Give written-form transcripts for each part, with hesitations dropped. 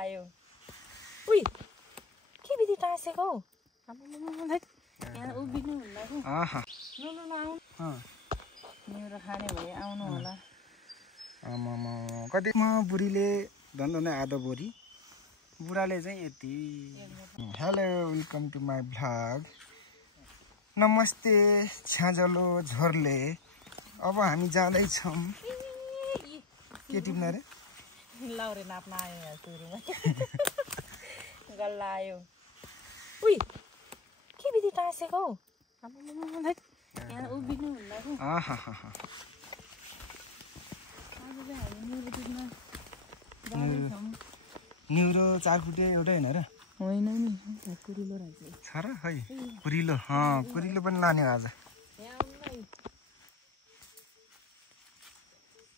आयो उई के बिदि टाँसेको यहाँ उभिनु हुन्न आहा ल आउनु मेरो खाने भए आउनु होला आमामा कतिमा बुढीले धन्दा आधा बोरी बुढाले चाहिँ यति hello welcome to my vlog नमस्ते छ्याजलो झोरले अब हामी जाँदैछौँ के टिप्न रे लाउरे नाप्न आयो यहाँ सुरुमा गल्ला आयो उई के बिदि टाँसेको यहाँ उभिनु हुन्न आहा न्युरो चारकुटे एउटै होइन र होइन नि कुरिलो रहेछ छ र खै कुरिलो कुरिलो पनि लाने आज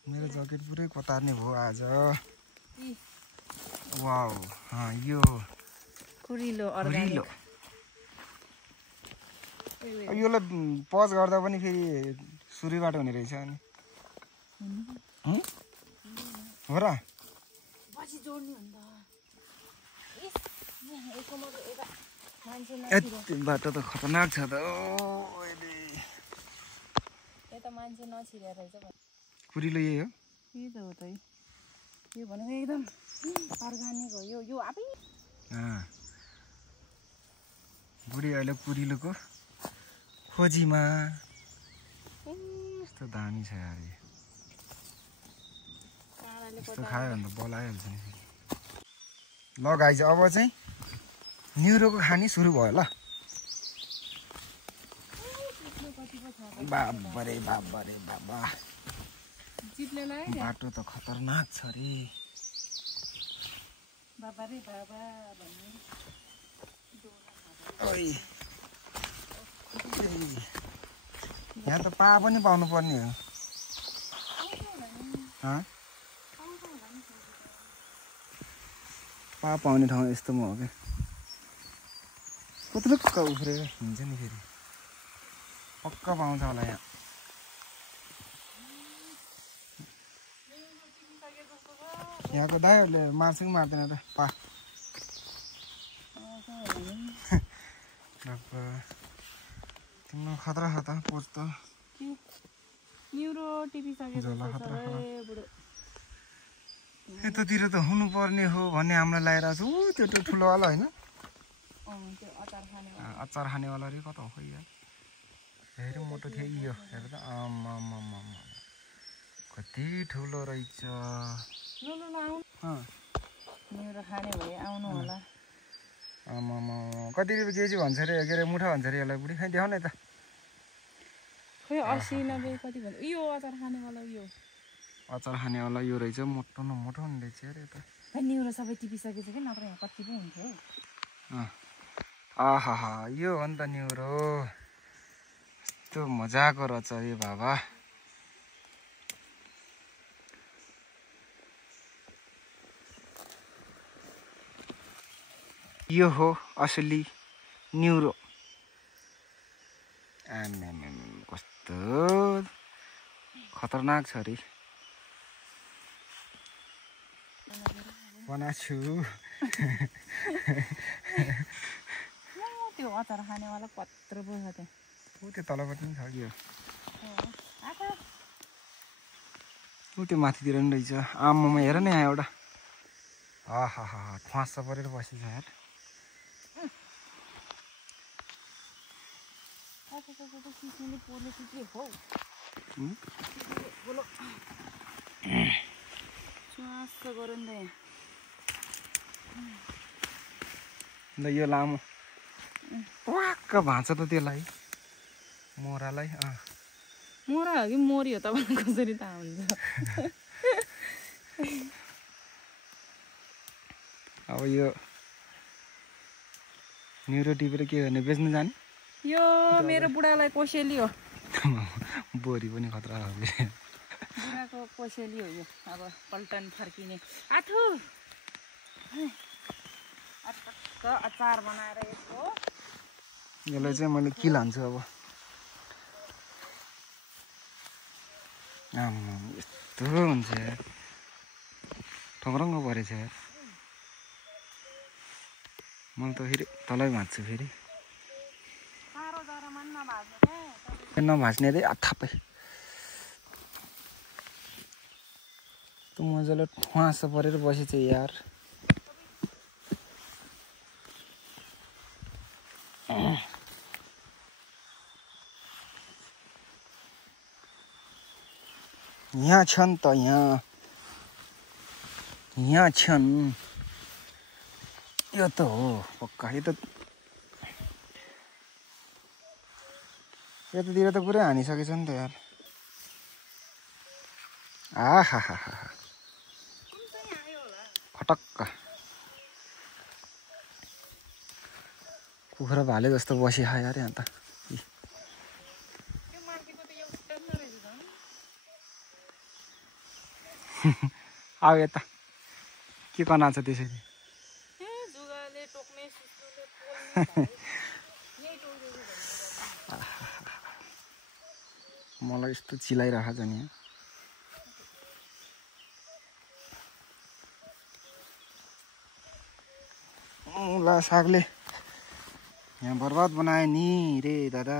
मेरो ज्याकेट पुरै कतार्ने भयो आज वाउ यो कुरिलो कुरिलो योलाई पज गर्दा पनि फेरि सुरुबाट हुने रहेछ अनि हो र यति बाटो त खतरनाक छ त मान्छे नछिरेको रहेछ कुरिलो यही हो यही त हो त यो भनेको एकदम अर्गानिक हो यो आफै बुढी अहिले कुरिलोको खोजीमा यस्तो दामी छ यार यस्तो खायो भने त बोलाइहाल्छ नि ल गाइज अब चाहिँ न्युरोको खानी सुरु भयो ल बाबरे बाबरे बाबा बाटो त खतरनाक छ रे यहाँ त पा पनि पाउनु पर्ने हो पा पाउने ठाउँ यस्तोमा हो क्या पुत्रुक्क उफ्रेर हिँड्छ नि फेरि पक्का पाउँछ होला यहाँ यहाँको दाइहरूले मार्छ कि मार्दैन र पा तिम्रो खतरा खतरा पोच त यतातिर त हुनुपर्ने हो भन्ने हामीलाई लागिरहेको छ त्यो ठुलोवाला होइन अचार खानेवाला रे कता हो खै यार हेर मोटो थियो यो हेर त आमामामा कति ठुलो रहेछ आमामा कति रुपियाँ केजी भन्छ अरे के अरे मुठा भन्छ अरे यसलाई बुढी खै देखाउ न त खै 80-90 कति भन्छ यो अचार खानेवाला यो रहेछ मोटो न मोटो हुने रहेछ अरे त न्युरो सबै टिपिसकेछ कि नत्र यहाँ कति पो हुन्थ्यो आहा यो हो नि त न्युरो यस्तो मजाको रहेछ यो बाबा यो हो असली न्युरो कस्तो खतरनाक छ अरे बनाछु त्यो अचार खानेवाला कत्रो पो छ त्यहाँ त्यो तलपट्टि पनि छ कि त्यो माथितिर पनि रहेछ आमामा हेर न यहाँ एउटा आहा ख्वास परेर बसेछ यार ल यो लामो वाक्क भाँच्छ त त्यसलाई मोरालाई मोरा हो कि मोरी हो तपाईँलाई कसरी थाहा हुन्छ अब यो न्युरो टिपेर के गर्ने बेच्नु जाने यो मेरो बुढालाई कोसेली हो बोरी पनि खतरा हो बुढाको कोसेली हो यो अब पल्टन फर्किने आथु अचार बनाएर यसलाई चाहिँ मैले किल हान्छु अब यस्तो हुन्छ ठोक्रङ्ग परेछ यार म त फेरि तलै भाँच्छु फेरि साह्रो जरामा नि नभाज्नु नभाँच्ने रे थापै त मजाले ठुवास परेर बसेछ यार यहाँ छन् त यहाँ छन् यो त हो पक्का यतातिर त पुरै हानिसकेछ नि त यार आहा खटक्क कुखुरा भाले जस्तो बसी यार यहाँ त आऊ यता के कनाछ त्यसरी मलाई यस्तो चिलाइरहेछ नि मुला सागले यहाँ बर्बाद बनाए नि रे दादा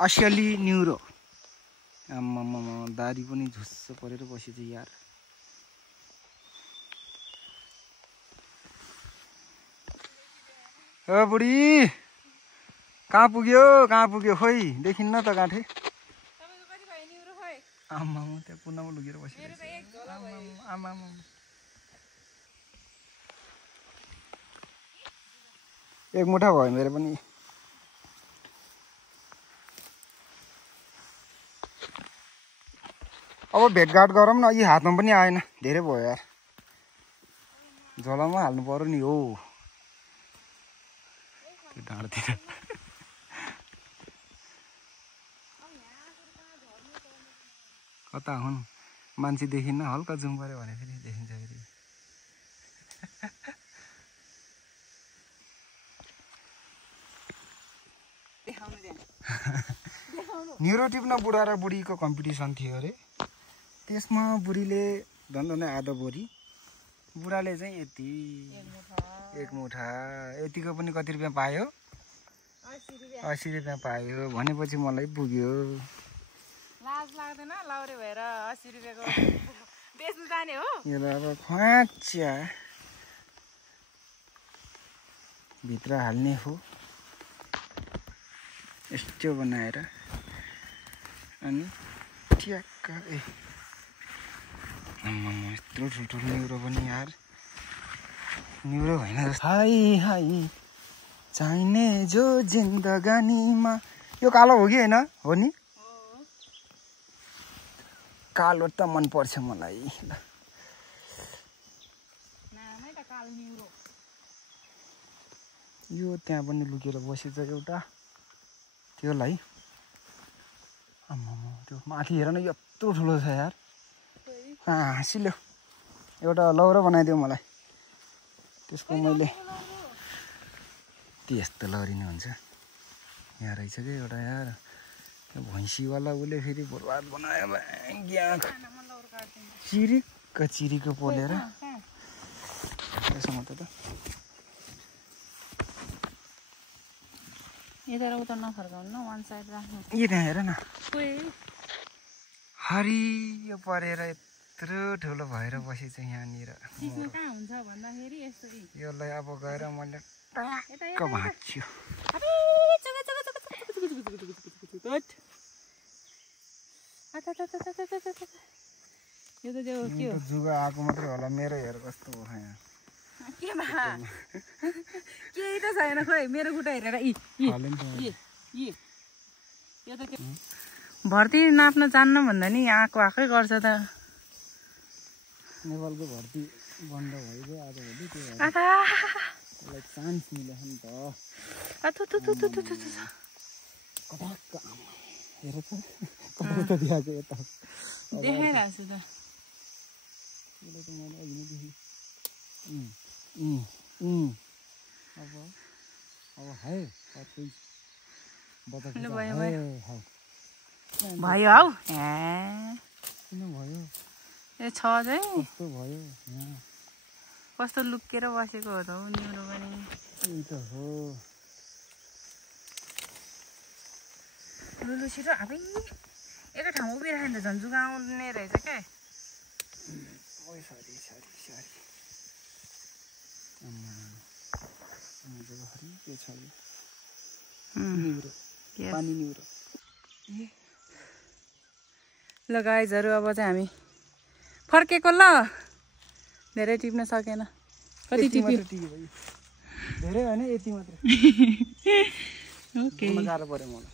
असली न्युरो आम्मामा दारी पनि झुस्स परेर बसेछ यार ओ बुढी कहाँ पुग्यो खोइ देखिन्न त गाँठे आम्मामा त्यहाँ कुनामा लुकेर बसिरहेछ आम्मामा एक मुठा भयो मेरो पनि अब भेटघाट गरौँ न यी हातमा पनि आएन धेरै भयो यार झोलामा हाल्नु पर्यो नि हो त्यो ढाँडतिर कता हुन् मान्छे देखिन्न हल्का जुम गऱ्यो भने फेरि देखिन्छ फेरि न्युरो टिप्न बुढा र बुढीको कम्पिटिसन थियो अरे त्यसमा बुढीले झन् आधा बोरी बुढाले चाहिँ यति एक मुठा यतिको पनि कति रुपियाँ पायो 80 रुपियाँ पायो भनेपछि मलाई पुग्यो लाज लाग्दैन लाउरे भएर 80 रुपियाँको बेच्नु जाने हो यो अब खाँच्या भित्र हाल्ने हो यस्तो बनाएर अनि ट्याक्क यत्रो ठुल्ठुलो न्युरो पनि यार न्युरो होइन हाई हाई चाहिने जो जिन्दगानीमा यो कालो हो कि होइन हो नि कालो त मन पर्छ मलाई ल यो त्यहाँ पनि लुकेर बसेछ एउटा त्योलाई आम्मामा त्यो माथि हेर न यत्रो ठुलो छ यार हाँसिल्यो एउटा लौरो बनाइदियो मलाई त्यसको मैले त्यस्तो लौरिने हुन्छ यहाँ रहेछ कि एउटा यार भैँसीवाला उसले फेरि बर्बाद बनायो ग्याक चिरिक्क पोलेर यसो त यता उता नफर्काउनु न वान साइड राख्नु यी त्यहाँ हेर न हरियो परेर यत्रो ठुलो भएर बसेछ यहाँनिर कहाँ हुन्छ भन्दाखेरि यस्तो यसलाई अब गएर मैले टक्क भाँच्यो यो त के हो जुगा आएको मात्रै होला मेरो हेर कस्तो हो यहाँ केही त छैन खोइ मेरो खुट्टा हेरेर भर्ती नाप्न जान्न भन्दा नि आएको आएकै गर्छ त नेपालको भर्ती बन्द भइगयो आजभोलि त्यसलाई चान्स मिलेछ नि त हेर त कता दिएको यता देखाइरहेको छु त मैले अघि नै देखेँ अब है भयो हौ किन भयो ए छ चाहिँ कस्तो भयो कस्तो लुकेर बसेको हो त हौ निहुरो पनि यही त हो लुलु छिटो आबै एकै ठाउँमा उभिरहेको नि त झन् जुगाउने रहेछ क्या ओइ सरी के छ निहुरो पानी निहुरो ल गाइजहरू अब चाहिँ हामी फर्केको ल धेरै टिप्न सकेन कति टिप्यो धेरै होइन यति मात्रै ओके गाह्रो पर्यो मलाई